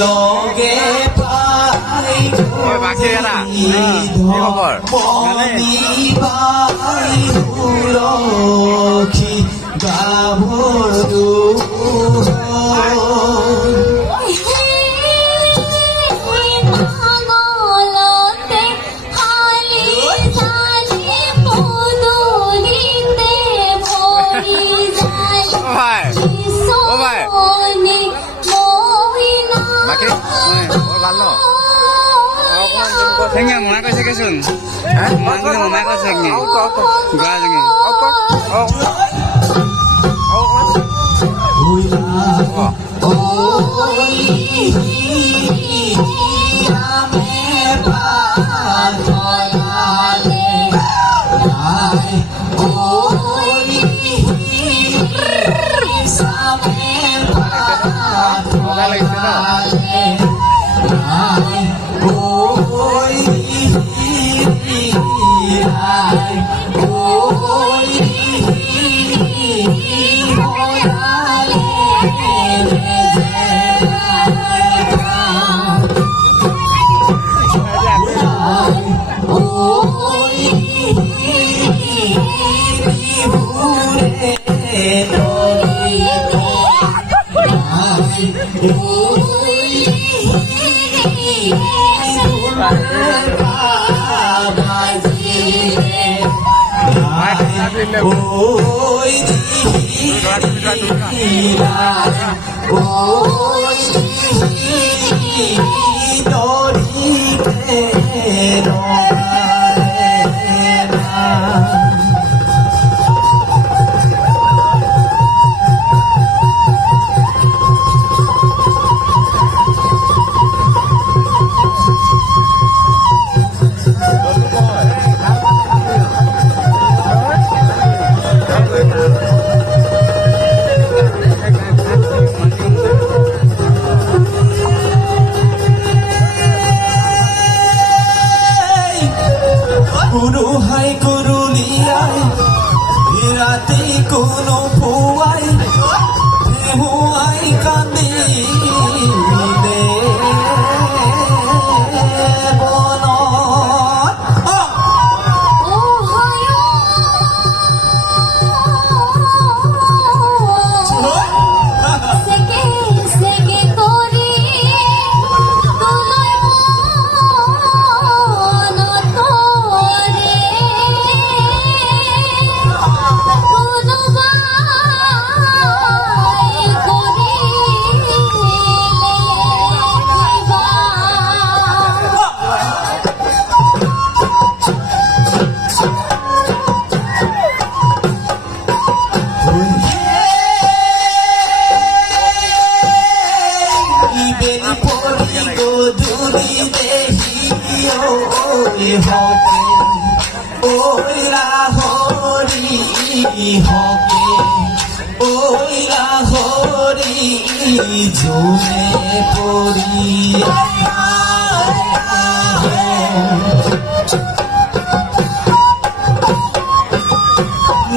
লগে পাই সুৰক্ষী গাভৰু Thằng nhà muốn cái sừng, muốn cái sừng nhỉ? Gà gì nhỉ?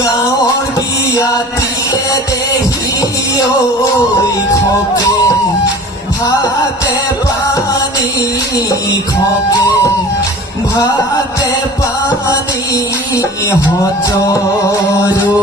গাঁৱৰ বিয়াতিয়ে দেখি খকে ভাতে পানী খকে ভাতে পানী হজৰো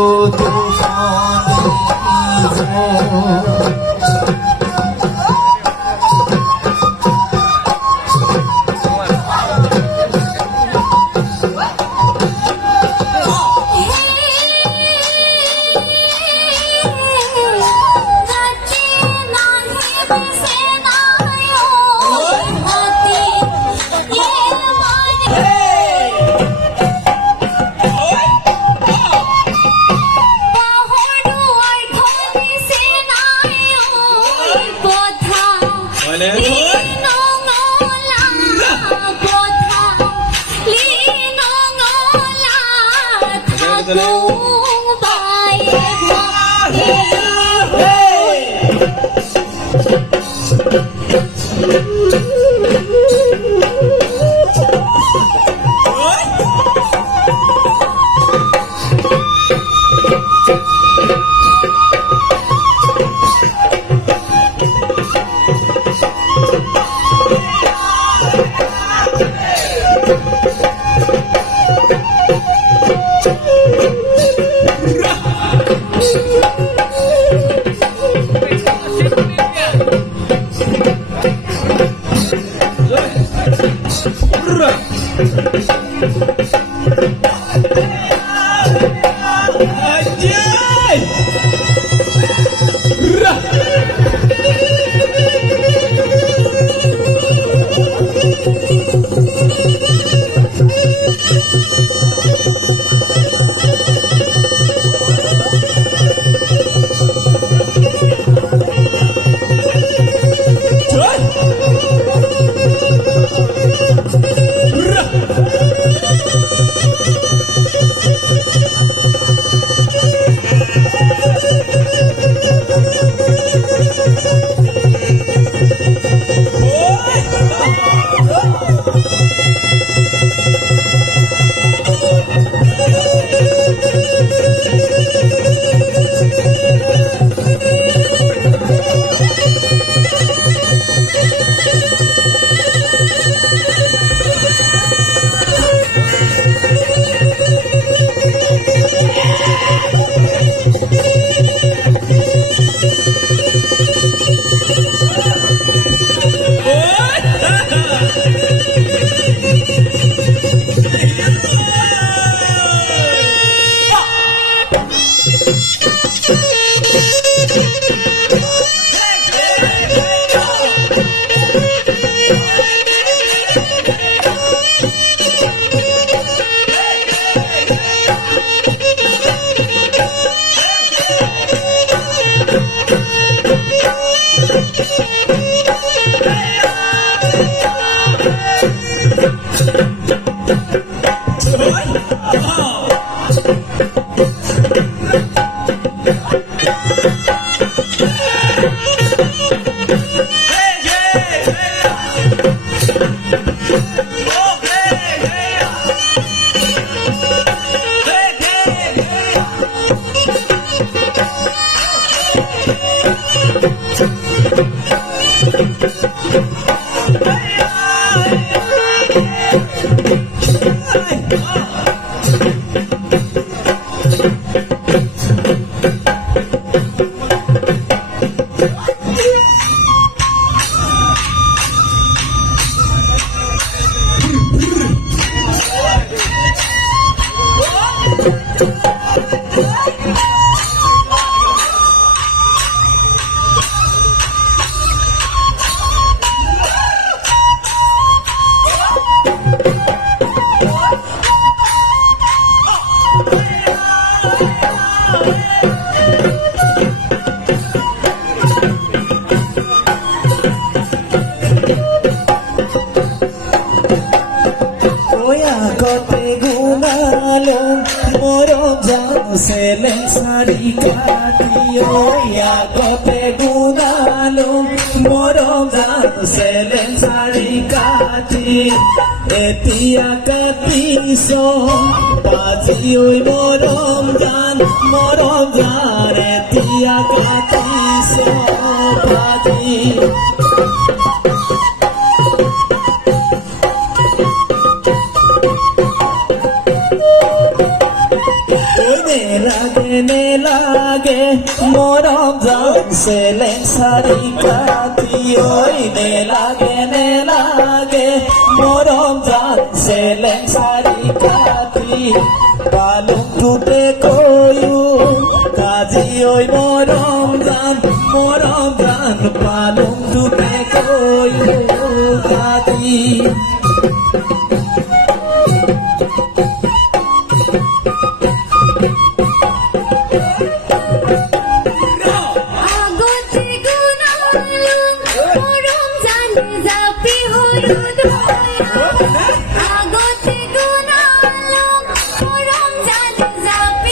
Selen sari katiyo ya gote gunalo morom jan selen sari kati etia katiso baji oi morom jan etia katiso baji ne lage morom jan selen sari kati oi ne lage morom jan selen sari kati balung tute koyu kaji oi morom jan balung tute koyu kaji Agote gunalong, morom jan zapi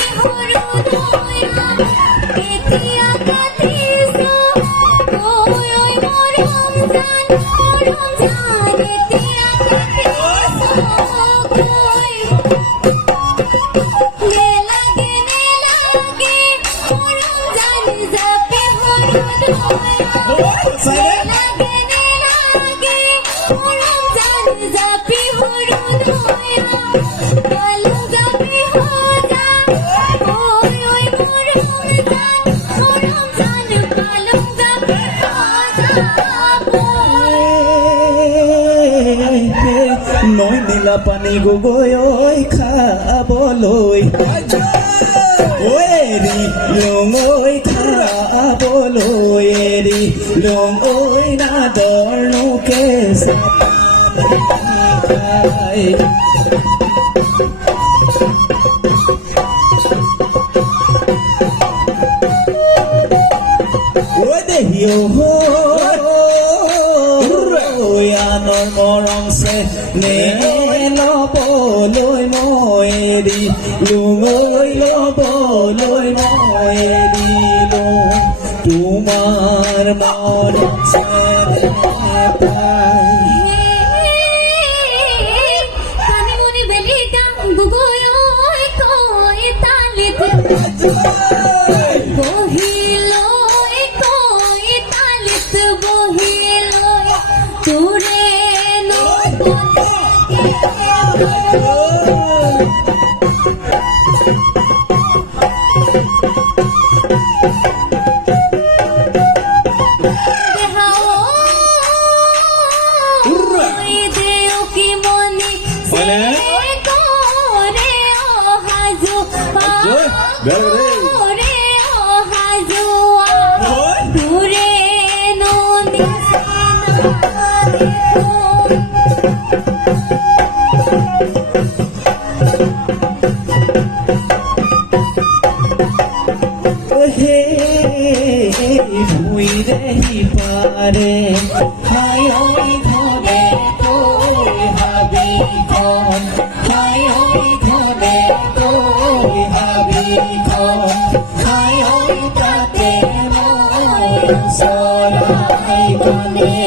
পানী গগৈ ঐ খাবলৈ ঐ এৰি লং ঐ খাবলৈ এৰি লং ঐ নাদৰ নোকে চাই আনৰ মৰম চে নে ল'বলৈ মই এৰি লুঙৈ ল'বলৈ মই এৰিলো তোমাৰ মৰম চে পাই কানিমুনি বেলিকা গুগৈ ঐ কৈ তালিত বহিলৈ কৈ তালিত বহিলৈ তোৰে পারে হাই ওই ঘরে তোর হাবি খন হাই ওই ঘরে তোর হাবি খন হাই ওই তাতে মন সরাই কনে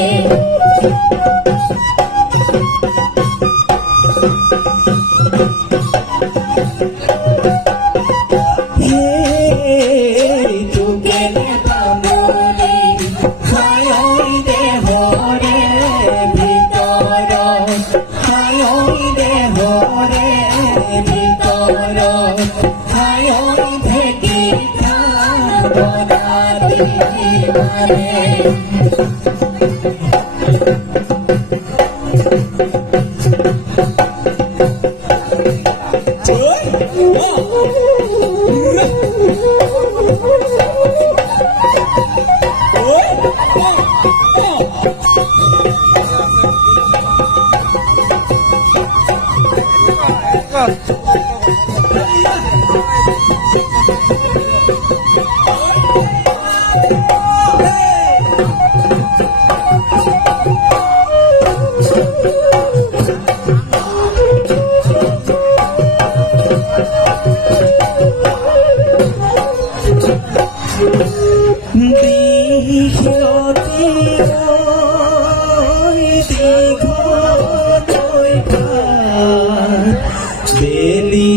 বেলি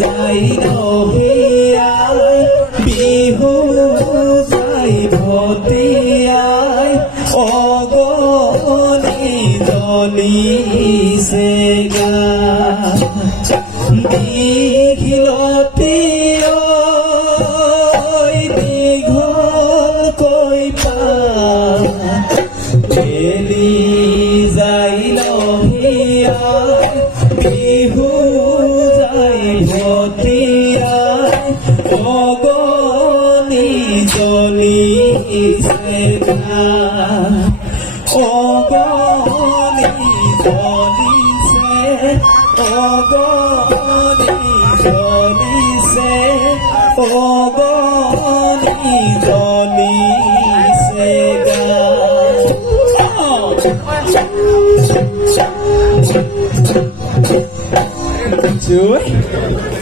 যাই নহিয়াই বিহু যাই ভতিয়াই অগণি জ্বলিছে গা দীঘলতি দীঘলকৈ পা বেলি যাই নহিয়াই বিহু যাই ভতিয়াই অগণি জ্বলিছে গা অগণি জ্বলিছে অগণি জ্বলিছে অগণি জ্বলিছে গা Chuối